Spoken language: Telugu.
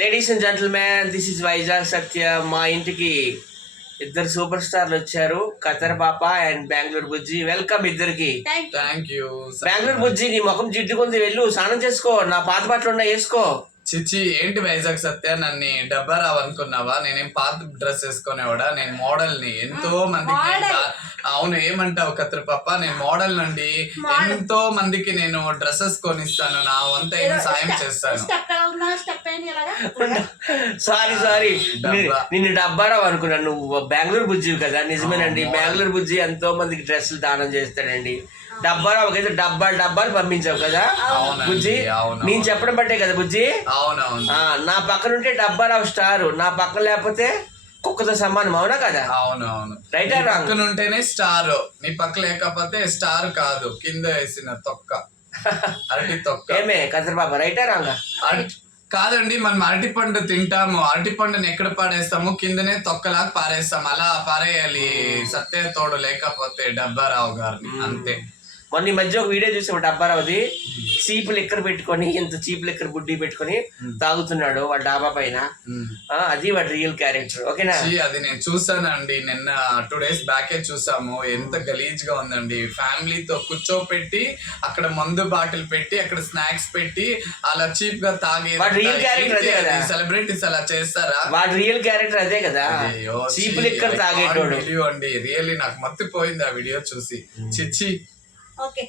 Ladies and gentlemen, this is Vizag Satya. మా ఇంటికి ఇద్దరు సూపర్ స్టార్లు వచ్చారు, ఖతర్ పాప అండ్ బెంగళూరు బుజ్జి. వెల్కమ్ ఇద్దరికి. Thank you. బెంగళూరు బుజ్జి, నీ ముఖం జిడ్డుకుంది, వెళ్ళు స్నానం చేసుకో, నా పాత బట్టలు ఉన్నాయి వేసుకో. చిచ్చి ఏంటి వైజాగ్ సత్య, నన్ను డబ్బా రావనుకున్నావా? నేనేం పాత డ్రెస్ వేసుకునేవాడా? నేను మోడల్ ని. ఎంతో మందికి అవును ఏమంటావు కత్రి పాప, నేను మోడల్ నుండి ఎంతో మందికి నేను డ్రెస్సెస్ కొనిస్తాను, నా వంత ఏం సాయం చేస్తాను. సారీ నిన్ను డబ్బారావు అనుకున్నాను, నువ్వు బెంగళూరు బుజ్జివి కదా. నిజమేనండి, బెంగళూరు బుజ్జి ఎంతో మందికి డ్రెస్సులు దానం చేస్తాడండి. డబ్బారావు అయితే డబ్బాలు పంపించావు కదా బుజ్జి. నేను చెప్పడం బట్టే కదా బుజ్జి. అవునవును, నా పక్కన ఉంటే డబ్బారావు స్టార్, నా పక్కన లేకపోతే కుక్కతో సమానం, అవునా కదా? అవునవును, రైట్ పక్కన ఉంటేనే స్టార్, నీ పక్క లేకపోతే స్టార్ కాదు, కింద వేసిన తొక్క, అరటి తొక్క. ఏమే కత్రి బాబా, రైటా రాంగా? కాదండి, మనం అరటి పండు తింటాము, అరటి పండుని ఎక్కడ పాడేస్తాము? కిందనే తొక్కలాగా పారేస్తాం, అలా పారేయాలి సత్య తోడు లేకపోతే డబ్బారావు గారిని, అంతే. మొన్న ఈ మధ్య ఒక వీడియో చూసాము, డబ్బారావుది. చీప్ లిక్కర్ పెట్టుకొని, ఇంత చీప్ లిక్కర్ బుడ్డి పెట్టుకొని తాగుతున్నాడు వాళ్ళ డాబా పైన. అది వాడి రియల్ క్యారెక్టర్, ఓకేనా? అది నేను చూసానండి, నిన్న 2 days బ్యాకే చూసాము. ఎంత గలీజ్ గా ఉందండి. ఫ్యామిలీతో కూర్చోపెట్టి అక్కడ మందు బాటిల్ పెట్టి అక్కడ స్నాక్స్ పెట్టి అలా చీప్ గా తాగే సెలబ్రిటీస్ అలా చేస్తారా? వాడి రియల్ క్యారెక్టర్ అదే కదా, చీప్ లిక్కర్ తాగేటోడు. అండి రియల్లీ నాకు మత్తిపోయింది ఆ వీడియో చూసి. చిచ్చి. Okay.